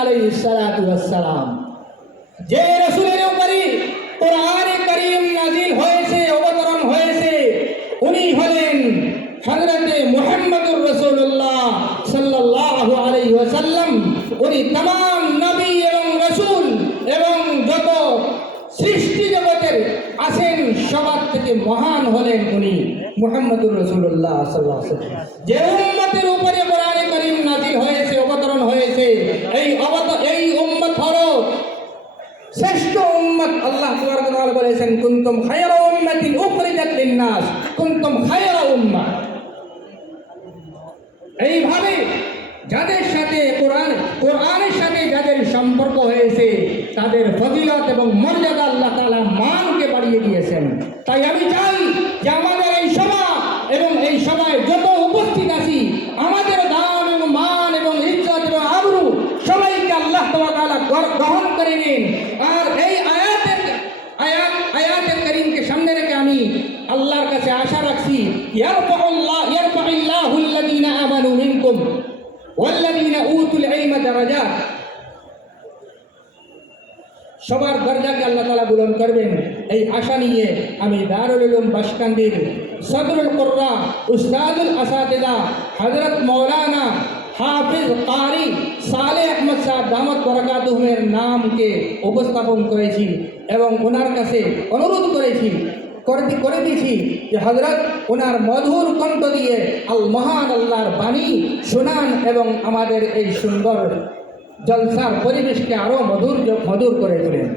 আলাইসালাম যে রসুলের উপরই কোরআন করিম নাজিল হয়েছে, অবতরণ হয়েছে, উনি হলেন হজরতে মোহাম্মদুর রসুল্লাহ সাল্লাহ আলাই ওয়াসাল্লাম। উনি তাম নবী এবং রসুল এবং যত সৃষ্টি জগতের আসেন সবার থেকে মহান হলেন উনি মোহাম্মদুর রসুল্লাহ সাল্লাহ যে এই অবত, এই উম্মত হলো শ্রেষ্ঠ উম্মত। আল্লাহ তাআলা বলেছেন, কুনতুম খায়রা উম্মাতিন উখরিজাত লিন-নাস, কুনতুম খায়রা উম্মাহ এইভাবে যাদের সাথে কোরআন, কোরআনের সাথে যাদের সম্পর্ক হয়েছে, তাদের ফজিলত এবং মর্যাদা আল্লাহ তাআলা মানকে বাড়িয়ে দিয়েছেন তাই আমি চাই যে আমাদের এই সভা এবং এই সভায় যত উপস্থিত আছি আমাদের দাম এবং মান এবং ইজ্জত এবং আবরু সবাইকে আল্লাহ তাআলা গ্র- গ্রহণ করে নিন। আর এই আয়াতের, আয়াত, আয়াতের করিমকে সামনে রেখে আমি আল্লাহর কাছে আশা রাখছি সবার দরজাকে আল্লাহ তালা বুলন করবেন। এই আশা নিয়ে আমি দারুল উলুম বাসকান্দির সদরুল কুর্রা উস্তাদুল আসাতিদা হজরত মৌলানা হাফিজ কারি সালে আহমদ সাহ দামত বরকাতুমের নামকে উপস্থাপন করেছি এবং ওনার কাছে অনুরোধ করেছি করে দি- করে দিয়েছি যে হজরত ওনার মধুর কণ্ঠ দিয়ে আল মহান আল্লাহর বাণী শোনান এবং আমাদের এই সুন্দর জলসার পরিবেশকে আরও মধুর মধুর করে তোলেন।